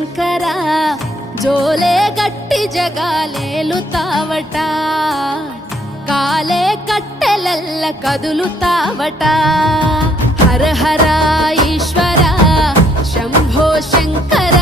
శంకర జోలే గట్టి జగాలేలుతావట కాలే కట్టెలల్ల కదులుతావట హర హర ఈశ్వర శంభో శంకర